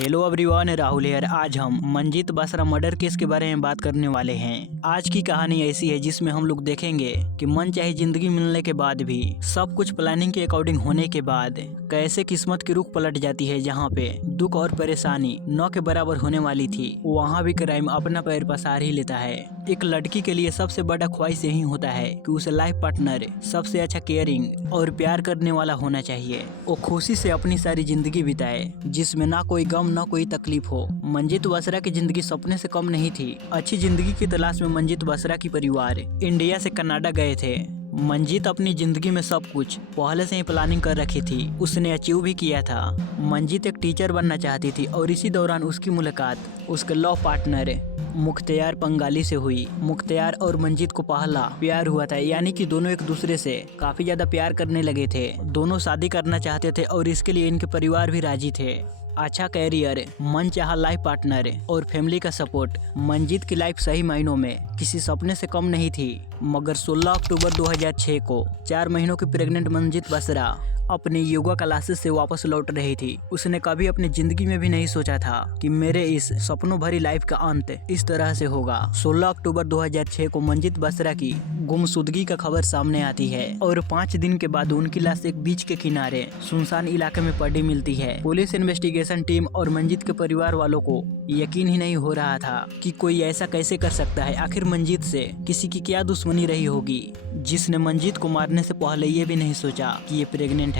Hello everyone, Rahul here. आज हम Manjeet Basra murder case के बारे में बात करने वाले हैं। आज की कहानी ऐसी है जिसमें हम लोग देखेंगे कि मनचाही जिंदगी मिलने के बाद भी सब कुछ प्लानिंग के अकॉर्डिंग होने के बाद कैसे किस्मत की रुख पलट जाती है। जहाँ पे दुख और परेशानी 9 के बराबर होने वाली थी, वहाँ भी क्राइम अपना पैर पसार ही लेता है। एक लड़की के लिए सबसे बड़ा ख्वाहिश यही होता है कि उसे लाइफ पार्टनर सबसे अच्छा केयरिंग और प्यार करने वाला होना चाहिए। वो खुशी से अपनी सारी जिंदगी बिताए, जिसमें ना कोई गम ना कोई तकलीफ हो। मंजीत बसरा की जिंदगी सपने से कम नहीं थी। अच्छी जिंदगी की तलाश में मंजीत बसरा की परिवार इंडिया से कनाडा गए थे। मंजीत अपनी जिंदगी में सब कुछ पहले से ही प्लानिंग कर रखी थी, उसने अचीव भी किया था। मंजीत एक टीचर बनना चाहती थी और इसी दौरान उसकी मुलाकात उसके लव पार्टनर मुख्तियार पंगाली से हुई। मुख्तियार और मंजीत को पहला प्यार हुआ था, यानी कि दोनों एक दूसरे से काफी ज्यादा प्यार करने लगे थे। दोनों शादी करना चाहते थे और इसके लिए इनके परिवार भी राजी थे। अच्छा कैरियर, मनचाहा लाइफ पार्टनर और फैमिली का सपोर्ट। मंजीत की लाइफ सही मायनों में किसी सपने से कम नहीं थी। मगर 16 अक्टूबर 2006 को 4 महीनों की प्रेग्नेंट मंजीत बसरा अपनी योगा क्लासेस से वापस लौट रही थी। उसने कभी अपनी जिंदगी में भी नहीं सोचा था कि मेरे इस सपनों भरी लाइफ का अंत इस तरह से होगा। 16 अक्टूबर 2006 को मंजीत बसरा की गुमशुदगी का खबर सामने आती है और 5 दिन के बाद उनकी लाश एक बीच के किनारे सुनसान इलाके में पड़ी मिलती है। पुलिस इन्वेस्टिगेशन टीम और मंजीत के परिवार वालों को यकीन ही नहीं हो रहा था कि कोई ऐसा कैसे कर सकता है। आखिर मंजीत से किसी की क्या दुश्मनी रही होगी जिसने मंजीत को मारने से पहले ये भी नहीं सोचा कि ये प्रेग्नेंट है।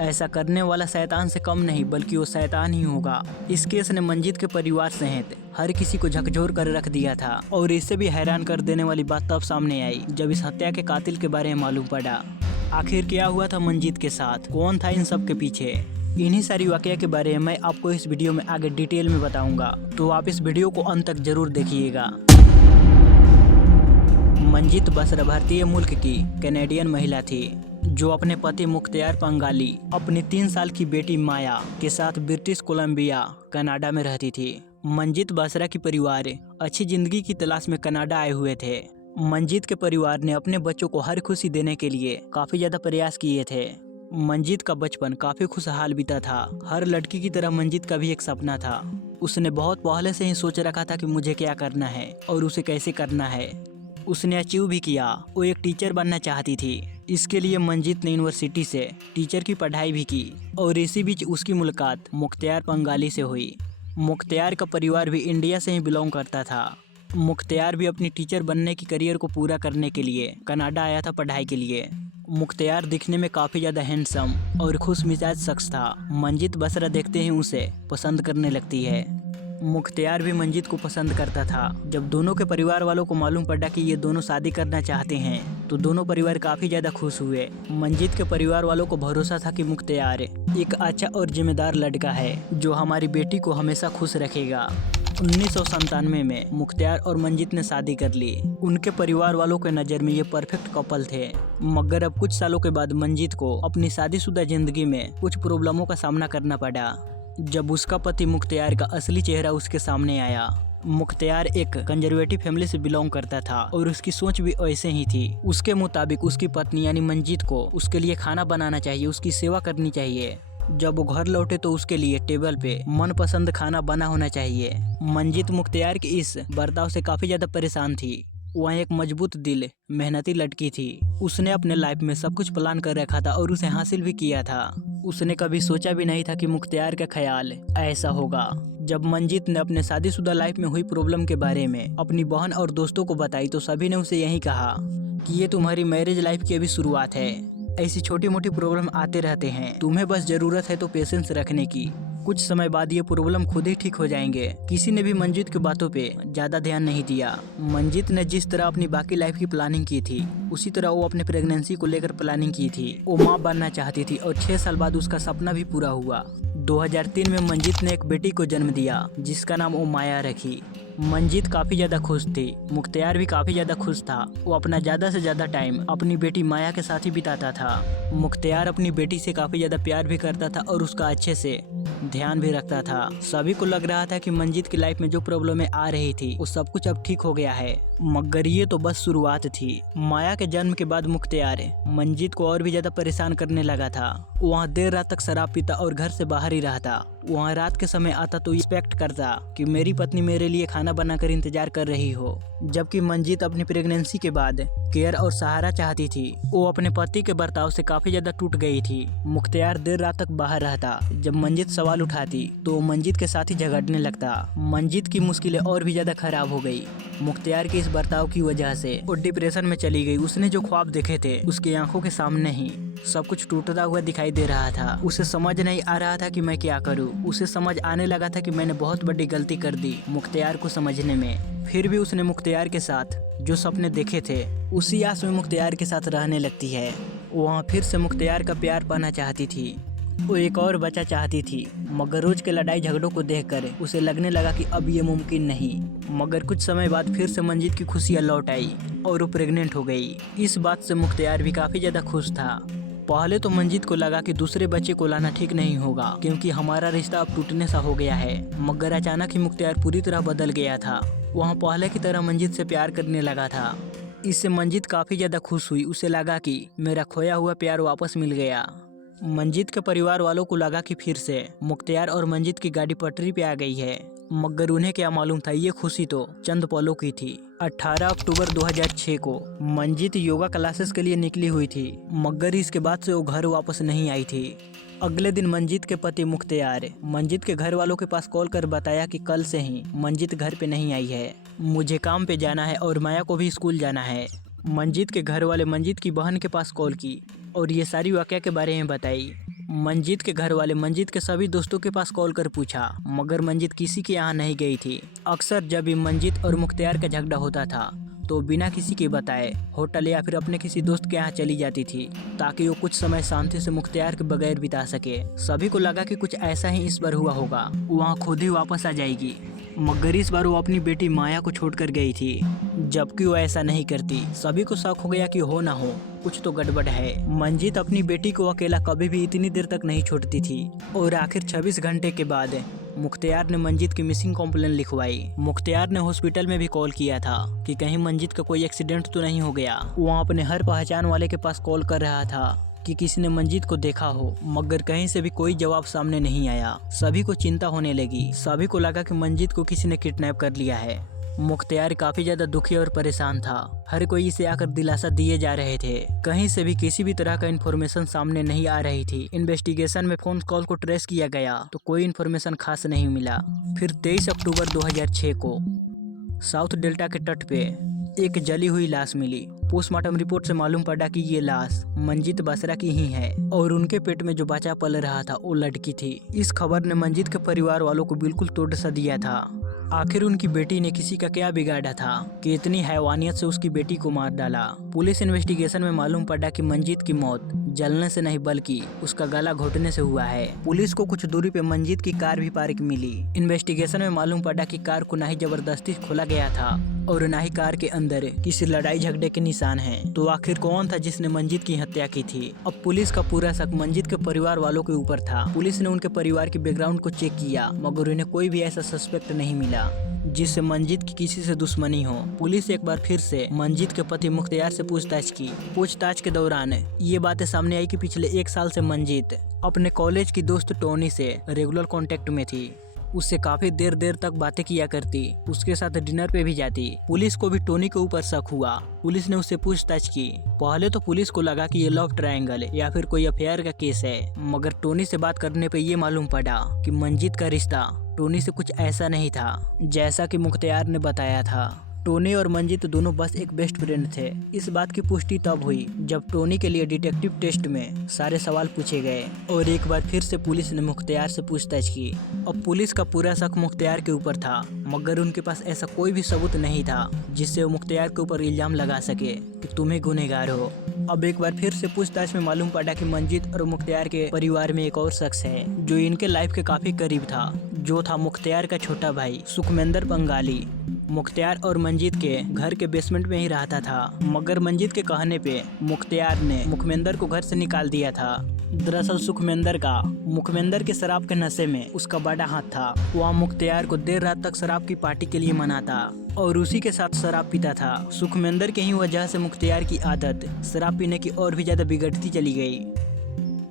ऐसा करने वाला शैतान से कम नहीं बल्कि वो शैतान ही होगा। इस केस ने मंजीत के परिवार सहित हर किसी को झकझोर कर रख दिया था और इससे भी हैरान कर देने वाली बात तब सामने आई जब इस हत्या के कातिल के बारे में मालूम पड़ा। आखिर क्या हुआ था मंजीत के साथ, कौन था इन सब के पीछे, इन्हीं सारी वाकया के बारे में मैं आपको इस वीडियो में आगे डिटेल में बताऊंगा, तो आप इस वीडियो को अंत तक जरूर देखिएगा। मंजीत बसरा भारतीय मूल की कैनेडियन महिला थी जो अपने पति मुख्तियार पंगाली अपनी 3 साल की बेटी माया के साथ ब्रिटिश कोलंबिया कनाडा में रहती थी। मंजीत बसरा की परिवार अच्छी जिंदगी की तलाश में कनाडा आए हुए थे। मंजीत के परिवार ने अपने बच्चों को हर खुशी देने के लिए काफी ज्यादा प्रयास किए थे। मंजीत का बचपन काफी खुशहाल बीता था। हर लड़की की तरह मंजीत का भी एक सपना था। उसने बहुत पहले से ही सोच रखा था कि मुझे क्या करना है और उसे कैसे करना है। उसने अचीव भी किया। वो एक टीचर बनना चाहती थी। इसके लिए मंजीत ने यूनिवर्सिटी से टीचर की पढ़ाई भी की और इसी बीच उसकी मुलाकात मुख्तियार पंगाली से हुई। मुख्तियार का परिवार भी इंडिया से ही बिलोंग करता था। मुख्तियार भी अपनी टीचर बनने की करियर को पूरा करने के लिए कनाडा आया था पढ़ाई के लिए। मुख्तियार दिखने में काफी ज्यादा हैंडसम और खुश मिजाज शख्स था। मंजीत बसरा देखते ही उसे पसंद करने लगती है। मुख्तियार भी मंजीत को पसंद करता था। जब दोनों के परिवार वालों को मालूम पड़ा कि ये दोनों शादी करना चाहते हैं तो दोनों परिवार काफी ज्यादा खुश हुए। मंजीत के परिवार वालों को भरोसा था कि मुख्तियार एक अच्छा और जिम्मेदार लड़का है जो हमारी बेटी को हमेशा खुश रखेगा। 1997 में मुख्तियार और मंजीत ने शादी कर ली। उनके परिवार वालों के नज़र में ये परफेक्ट कपल थे। मगर अब कुछ सालों के बाद मंजीत को अपनी शादीशुदा जिंदगी में कुछ प्रॉब्लमों का सामना करना पड़ा जब उसका पति मुख्तियार का असली चेहरा उसके सामने आया। मुख्तियार एक कंजर्वेटिव फैमिली से बिलोंग करता था और उसकी सोच भी ऐसे ही थी। उसके मुताबिक उसकी पत्नी यानी मंजीत को उसके लिए खाना बनाना चाहिए, उसकी सेवा करनी चाहिए। जब वो घर लौटे तो उसके लिए टेबल पे मनपसंद खाना बना होना चाहिए। मंजीत मुख्तियार की इस बर्ताव से काफी ज्यादा परेशान थी। वह एक मजबूत दिल मेहनती लड़की थी। उसने अपने लाइफ में सब कुछ प्लान कर रखा था और उसे हासिल भी किया था। उसने कभी सोचा भी नहीं था कि मुख्तियार का ख्याल ऐसा होगा। जब मंजीत ने अपने शादीशुदा लाइफ में हुई प्रॉब्लम के बारे में अपनी बहन और दोस्तों को बताई तो सभी ने उसे यही कहा कि ये तुम्हारी मैरिज लाइफ की अभी शुरुआत है। ऐसी छोटी मोटी प्रॉब्लम आते रहते हैं, तुम्हें बस जरूरत है तो पेशेंस रखने की। कुछ समय बाद ये प्रॉब्लम खुद ही ठीक हो जाएंगे। किसी ने भी मंजीत की बातों पे ज्यादा ध्यान नहीं दिया। मंजीत ने जिस तरह अपनी बाकी लाइफ की प्लानिंग की थी उसी तरह वो अपने प्रेगनेंसी को लेकर प्लानिंग की थी। वो माँ बनना चाहती थी और 6 साल बाद उसका सपना भी पूरा हुआ। 2003 में मंजीत ने एक बेटी को जन्म दिया जिसका नाम वो माया रखी। मंजीत काफी ज्यादा खुश थी। मुख्तियार भी काफी ज्यादा खुश था। वो अपना ज्यादा से ज्यादा टाइम अपनी बेटी माया के साथ ही बिताता था। मुख्तियार अपनी बेटी से काफी ज्यादा प्यार भी करता था और उसका अच्छे से ध्यान भी रखता था। सभी को लग रहा था कि मंजीत की लाइफ में जो प्रॉब्लमें आ रही थी वो सब कुछ अब ठीक हो गया है। मगर ये तो बस शुरुआत थी। माया के जन्म के बाद मुख्तियार मंजीत को और भी ज्यादा परेशान करने लगा था। वहाँ देर रात तक शराब पीता और घर से बाहर ही रहता। वहाँ रात के समय आता तो एक्सपेक्ट करता कि मेरी पत्नी मेरे लिए खाना बनाकर इंतजार कर रही हो, जबकि मंजीत अपनी प्रेगनेंसी के बाद केयर और सहारा चाहती थी। वो अपने पति के बर्ताव से काफी ज्यादा टूट गई थी। मुख्तियार देर रात तक बाहर रहता। जब मंजीत सवाल उठाती तो वो मंजीत के साथ ही झगड़ने लगता। मंजीत की मुश्किलें और भी ज्यादा खराब हो गई। मुख्तियार के इस बर्ताव की वजह से वो डिप्रेशन में चली गई। उसने जो ख्वाब देखे थे उसकी आंखों के सामने ही सब कुछ टूटता हुआ दिखाई दे रहा था। उसे समझ नहीं आ रहा था कि मैं क्या करूं। उसे समझ आने लगा था कि मैंने बहुत बड़ी गलती कर दी मुख्तियार को समझने में। फिर भी उसने मुख्तियार के साथ जो सपने देखे थे उसी आस में मुख्तियार के साथ रहने लगती है। वहाँ फिर से मुख्तियार का प्यार पाना चाहती थी। वो एक और बच्चा चाहती थी, मगर रोज के लड़ाई झगड़ों को देखकर उसे लगने लगा कि अब ये मुमकिन नहीं। मगर कुछ समय बाद फिर से मंजीत की खुशियाँ लौट आई और वो प्रेग्नेंट हो गई। इस बात से मुख्तियार भी काफी ज्यादा खुश था। पहले तो मंजीत को लगा कि दूसरे बच्चे को लाना ठीक नहीं होगा, क्योंकि हमारा रिश्ता अब टूटने सा हो गया है। मगर अचानक ही मुख्तियार पूरी तरह बदल गया था। वहाँ पहले की तरह मंजीत से प्यार करने लगा था। इससे मंजीत काफी ज्यादा खुश हुई। उसे लगा कि मेरा खोया हुआ प्यार वापस मिल गया। मंजीत के परिवार वालों को लगा कि फिर से मुख्तियार और मंजीत की गाड़ी पटरी पे आ गई है। मगर उन्हें क्या मालूम था, ये खुशी तो चंद पलों की थी। 18 अक्टूबर 2006 को मंजीत योगा क्लासेस के लिए निकली हुई थी, मगर इसके बाद से वो घर वापस नहीं आई थी। अगले दिन मंजीत के पति मुख्तियार मंजीत के घर वालों के पास कॉल कर बताया कि कल से ही मंजीत घर पे नहीं आई है, मुझे काम पे जाना है और माया को भी स्कूल जाना है। मंजीत के घर वाले मंजीत की बहन के पास कॉल की और ये सारी वाकया के बारे में बताई। मंजीत के घर वाले मंजीत के सभी दोस्तों के पास कॉल कर पूछा, मगर मंजीत किसी के यहाँ नहीं गई थी। अक्सर जब भी मंजीत और मुख्तियार का झगड़ा होता था तो बिना किसी के बताए होटल या फिर अपने किसी दोस्त के यहाँ चली जाती थी, ताकि वो कुछ समय शांति से मुख्तियार के बगैर बिता सके। सभी को लगा कि कुछ ऐसा ही इस बार हुआ होगा, वहाँ खुद ही वापस आ जाएगी। मगर इस बार वो अपनी बेटी माया को छोड़कर गई थी, जबकि वो ऐसा नहीं करती। सभी को शक हो गया कि हो ना हो कुछ तो गड़बड़ है। मंजीत अपनी बेटी को अकेला कभी भी इतनी देर तक नहीं छोड़ती थी और आखिर 26 घंटे के बाद मुख्तियार ने मंजीत की मिसिंग कंप्लेंट लिखवाई। मुख्तियार ने हॉस्पिटल में भी कॉल किया था कि कहीं मंजीत का कोई एक्सीडेंट तो नहीं हो गया। वहाँ अपने हर पहचान वाले के पास कॉल कर रहा था कि किसी ने मंजीत को देखा हो, मगर कहीं से भी कोई जवाब सामने नहीं आया। सभी को चिंता होने लगी। सभी को लगा कि मंजीत को किसी ने किडनैप कर लिया है। मुख्तियार काफी ज्यादा दुखी और परेशान था। हर कोई इसे आकर दिलासा दिए जा रहे थे। कहीं से भी किसी भी तरह का इन्फॉर्मेशन सामने नहीं आ रही थी। इन्वेस्टिगेशन में फोन कॉल को ट्रेस किया गया तो कोई इन्फॉर्मेशन खास नहीं मिला। फिर 23 अक्टूबर 2006 को साउथ डेल्टा के तट पे एक जली हुई लाश मिली। पोस्टमार्टम रिपोर्ट से मालूम पड़ा कि ये लाश मंजीत बसरा की ही है और उनके पेट में जो बच्चा पल रहा था वो लड़की थी। इस खबर ने मंजीत के परिवार वालों को बिल्कुल तोड़ सा दिया था। आखिर उनकी बेटी ने किसी का क्या बिगाड़ा था कि इतनी हैवानियत से उसकी बेटी को मार डाला। पुलिस इन्वेस्टिगेशन में मालूम पड़ा कि मंजीत की मौत जलने से नहीं बल्कि उसका गला घोटने से हुआ है। पुलिस को कुछ दूरी पे मंजीत की कार भी पार्क मिली। इन्वेस्टिगेशन में मालूम पड़ा कि कार को ना ही जबरदस्ती खोला गया था और ना ही कार के अंदर किसी लड़ाई झगड़े के निशान हैं। तो आखिर कौन था जिसने मंजीत की हत्या की थी? अब पुलिस का पूरा शक मंजीत के परिवार वालों के ऊपर था। पुलिस ने उनके परिवार के बैकग्राउंड को चेक किया, मगर उन्हें कोई भी ऐसा सस्पेक्ट नहीं मिला जिससे मंजीत की किसी से दुश्मनी हो। पुलिस एक बार फिर से मंजीत के पति मुख्तियार से पूछताछ की। पूछताछ के दौरान ये बातें सामने आई कि पिछले 1 साल से मंजीत अपने कॉलेज की दोस्त टोनी से रेगुलर कांटेक्ट में थी। उससे काफी देर तक बातें किया करती, उसके साथ डिनर पे भी जाती। पुलिस को भी टोनी के ऊपर शक हुआ। पुलिस ने उससे पूछताछ की। पहले तो पुलिस को लगा कि ये लव ट्रायंगल या फिर कोई अफेयर का केस है, मगर टोनी से बात करने पे ये मालूम पड़ा कि मंजीत का रिश्ता टोनी से कुछ ऐसा नहीं था जैसा कि मुख्तियार ने बताया था। टोनी और मंजीत दोनों बस एक बेस्ट फ्रेंड थे। इस बात की पुष्टि तब हुई जब टोनी के लिए डिटेक्टिव टेस्ट में सारे सवाल पूछे गए और एक बार फिर से पुलिस ने मुख्तियार से पूछताछ की। अब पुलिस का पूरा शक मुख्तियार के ऊपर था, मगर उनके पास ऐसा कोई भी सबूत नहीं था जिससे वो मुख्तियार के ऊपर इल्जाम लगा सके कि तुम ही गुनहगार हो। अब एक बार फिर से पूछताछ में मालूम पड़ा कि मंजीत और मुख्तियार के परिवार में एक और शख्स है जो इनके लाइफ के काफी करीब था, जो था मुख्तियार का छोटा भाई सुखमेंदर पंगाली। मुख्तियार और मंजीत के घर के बेसमेंट में ही रहता था, मगर मंजीत के कहने पे मुख्तियार ने मुखमेंदर को घर से निकाल दिया था। दरअसल मुखमेंदर के शराब के नशे में उसका बड़ा हाथ था। वह मुख्तियार को देर रात तक शराब की पार्टी के लिए मनाता और उसी के साथ शराब पीता था। सुखमेंदर के ही वजह से मुख्तियार की आदत शराब पीने की और भी ज्यादा बिगड़ती चली गई।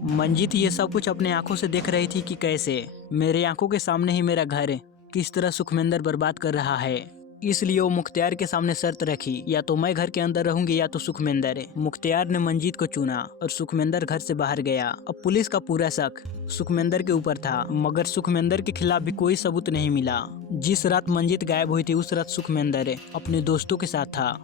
मंजीत ये सब कुछ अपने आंखों से देख रही थी कि कैसे मेरे आंखों के सामने ही मेरा घर किस तरह सुखविंदर बर्बाद कर रहा है। इसलिए वो मुख्तियार के सामने शर्त रखी, या तो मैं घर के अंदर रहूंगी या तो सुखविंदर। मुख्तियार ने मंजीत को चुना और सुखविंदर घर से बाहर गया। अब पुलिस का पूरा शक सुखविंदर के ऊपर था, मगर सुखविंदर के खिलाफ भी कोई सबूत नहीं मिला। जिस रात मंजीत गायब हुई थी उस रात सुखविंदर अपने दोस्तों के साथ था,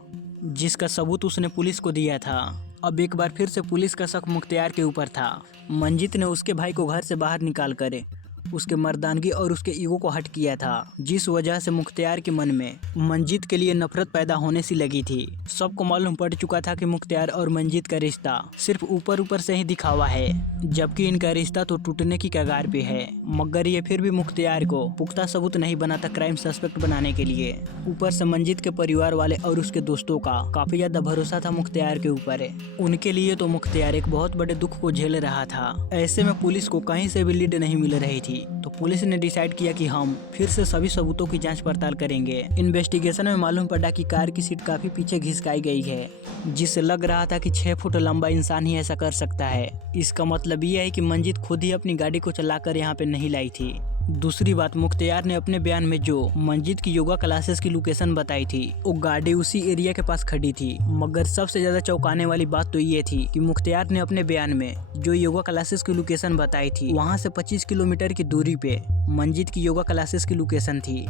जिसका सबूत उसने पुलिस को दिया था। अब एक बार फिर से पुलिस का शक मुख्तियार के ऊपर था। मंजीत ने उसके भाई को घर से बाहर निकाल कर उसके मर्दानगी और उसके ईगो को हट किया था, जिस वजह से मुख्तियार के मन में मंजीत के लिए नफरत पैदा होने सी लगी थी। सबको मालूम पड़ चुका था कि मुख्तियार और मंजीत का रिश्ता सिर्फ ऊपर ऊपर से ही दिखावा है, जबकि इनका रिश्ता तो टूटने की कगार पे है। मगर ये फिर भी मुख्तियार को पुख्ता सबूत नहीं बनाता क्राइम सस्पेक्ट बनाने के लिए। ऊपर से मंजीत के परिवार वाले और उसके दोस्तों का काफी ज्यादा भरोसा था मुख्तियार के ऊपर। उनके लिए तो मुख्तियार एक बहुत बड़े दुख को झेल रहा था। ऐसे में पुलिस को कहीं से भी लीड नहीं मिल रही थी, तो पुलिस ने डिसाइड किया कि हम फिर से सभी सबूतों की जांच पड़ताल करेंगे। इन्वेस्टिगेशन में मालूम पड़ा कि कार की सीट काफी पीछे घिसकाई गई है, जिससे लग रहा था कि 6 फुट लंबा इंसान ही ऐसा कर सकता है। इसका मतलब ये है कि मंजीत खुद ही अपनी गाड़ी को चलाकर यहाँ पे नहीं लाई थी। दूसरी बात, मुख्तियार ने अपने बयान में जो मंजीत की योगा क्लासेस की लोकेशन बताई थी, वो गाड़ी उसी एरिया के पास खड़ी थी। मगर सबसे ज्यादा चौंकाने वाली बात तो ये थी कि मुख्तियार ने अपने बयान में जो योगा क्लासेस की लोकेशन बताई थी, वहाँ से 25 किलोमीटर की दूरी पे मंजीत की योगा क्लासेस की लोकेशन थी।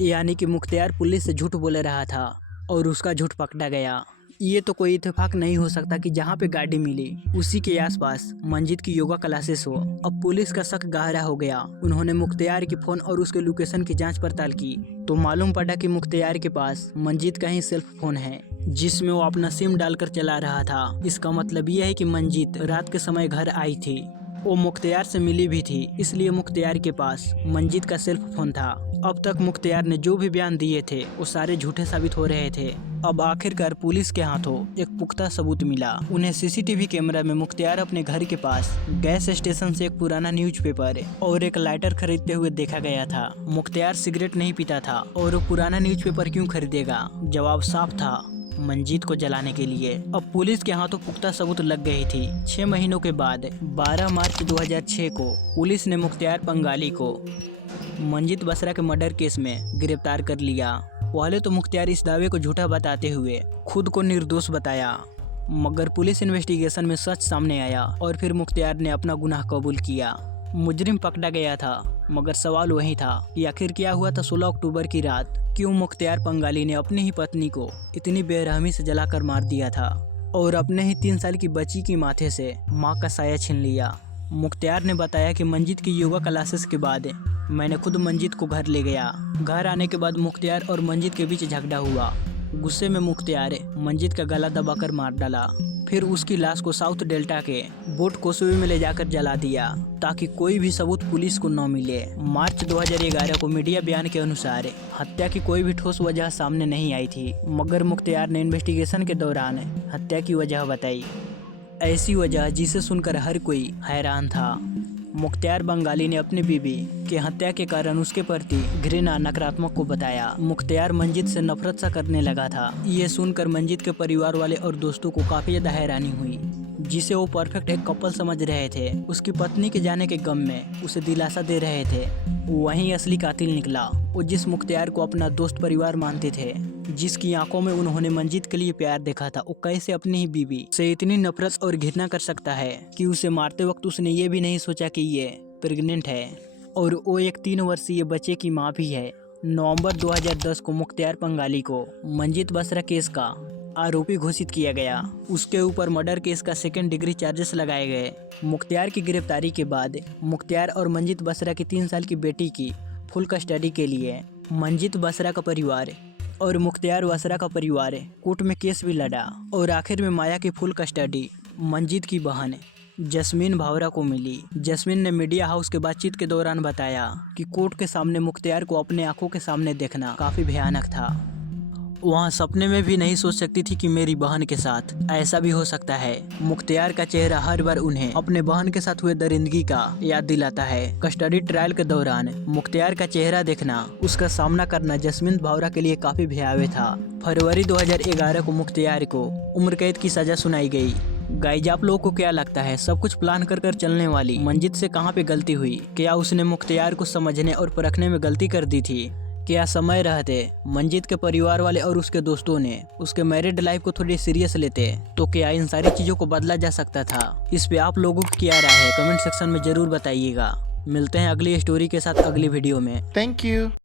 यानी कि मुख्तियार पुलिस से झूठ बोल रहा था और उसका झूठ पकड़ा गया। ये तो कोई इत्तेफाक नहीं हो सकता कि जहाँ पे गाड़ी मिली उसी के आसपास मंजीत की योगा क्लासेस हो। अब पुलिस का शक गहरा हो गया। उन्होंने मुख्तियार के फोन और उसके लोकेशन की जांच पड़ताल की, तो मालूम पड़ा कि मुख्तियार के पास मंजीत का ही सेल्फ फोन है, जिसमें वो अपना सिम डालकर चला रहा था। इसका मतलब ये है कि मंजीत रात के समय घर आई थी, वो मुख्तियार से मिली भी थी, इसलिए मुख्तियार के पास मंजीत का सेल्फ फोन था। अब तक मुख्तियार ने जो भी बयान दिए थे वो सारे झूठे साबित हो रहे थे। अब आखिरकार पुलिस के हाथों एक पुख्ता सबूत मिला। उन्हें सीसीटीवी कैमरा में मुख्तियार अपने घर के पास गैस स्टेशन से एक पुराना न्यूज़पेपर और एक लाइटर खरीदते हुए देखा गया था। मुख्तियार सिगरेट नहीं पीता था और वो पुराना न्यूज़पेपर क्यों खरीदेगा? जवाब साफ था, मंजीत को जलाने के लिए। अब पुलिस के हाथों पुख्ता सबूत लग गई थी। 6 महीनों के बाद 12 मार्च 2006 को पुलिस ने मुख्तियार पंगाली को मंजीत बसरा के मर्डर केस में गिरफ्तार कर लिया। पहले तो मुख्तियार इस दावे को झूठा बताते हुए खुद को निर्दोष बताया, मगर पुलिस इन्वेस्टिगेशन में सच सामने आया और फिर मुख्तियार ने अपना गुनाह कबूल किया। मुजरिम पकड़ा गया था, मगर सवाल वही था कि आखिर क्या हुआ था 16 अक्टूबर की रात? क्यों मुख्तियार पंगाली ने अपनी ही पत्नी को इतनी बेरहमी से जलाकर मार दिया था और अपने ही 3 साल की बच्ची की माथे से मां का साया छीन लिया? मुख्तियार ने बताया कि मंजीत की योगा क्लासेस के बाद मैंने खुद मंजीत को घर ले गया। घर आने के बाद मुख्तियार और मंजीत के बीच झगड़ा हुआ। गुस्से में मुख्तियार मंजीत का गला दबाकर मार डाला, फिर उसकी लाश को साउथ डेल्टा के बोट कोसवे में ले जाकर जला दिया ताकि कोई भी सबूत पुलिस को न मिले। मार्च 2011 को मीडिया बयान के अनुसार हत्या की कोई भी ठोस वजह सामने नहीं आई थी, मगर मुख्तियार ने इन्वेस्टिगेशन के दौरान हत्या की वजह बताई, ऐसी वजह जिसे सुनकर हर कोई हैरान था। मुख्तियार बंगाली ने अपनी बीवी के हत्या के कारण उसके प्रति घृणा नकारात्मक को बताया। मुख्तियार मंजीत से नफरत सा करने लगा था। ये सुनकर मंजीत के परिवार वाले और दोस्तों को काफी ज्यादा हैरानी हुई, जिसे वो परफेक्ट एक कपल समझ रहे थे। उसकी पत्नी के जाने के गम में उसे दिलासा दे रहे थे। वहीं असली कातिल निकला, वो जिस मुख्तियार को अपना दोस्त परिवार मानते थे, जिसकी आंखों में उन्होंने मंजीत के लिए प्यार देखा था, वो कैसे अपनी ही बीवी से इतनी नफरत और घृणा कर सकता है कि उसे मारते वक्त उसने ये भी नहीं सोचा कि ये प्रेग्नेंट है और वो एक 3 वर्षीय बच्चे की माँ भी है। नवंबर 2010 को मुख्तियार पंगाली को मंजीत बसरा केस का आरोपी घोषित किया गया। उसके ऊपर मर्डर केस का 2nd डिग्री चार्जेस लगाए गए। मुख्तियार की गिरफ्तारी के बाद मुख्तियार और मंजीत बसरा की 3 साल की बेटी की फुल कस्टडी के लिए मंजीत बसरा का परिवार और मुख्तियार बसरा का परिवार कोर्ट में केस भी लड़ा और आखिर में माया की फुल कस्टडी मंजीत की बहन जस्मीन भावरा को मिली। जस्मीन ने मीडिया हाउस के बातचीत के दौरान बताया कि कोर्ट के सामने मुख्तियार को अपने आंखों के सामने देखना काफी भयानक था। वहाँ सपने में भी नहीं सोच सकती थी कि मेरी बहन के साथ ऐसा भी हो सकता है। मुख्तियार का चेहरा हर बार उन्हें अपने बहन के साथ हुए दरिंदगी का याद दिलाता है। कस्टडी ट्रायल के दौरान मुख्तियार का चेहरा देखना, उसका सामना करना जस्मीन भावरा के लिए काफी भयावह था। फरवरी 2011 को मुख्तियार को उम्र कैद की सजा सुनाई गई। गाइज आप लोगों को क्या लगता है, सब कुछ प्लान कर चलने वाली मंजित से कहाँ पे गलती हुई? क्या उसने मुख्तियार को समझने और परखने में गलती कर दी थी? क्या समय रहते मंजित के परिवार वाले और उसके दोस्तों ने उसके मैरिड लाइफ को थोड़ी सीरियस लेते तो क्या इन सारी चीजों को बदला जा सकता था? इस पे आप लोगों की क्या राय है कमेंट सेक्शन में जरूर बताइएगा। मिलते हैं अगली स्टोरी के साथ अगली वीडियो में। Thank you.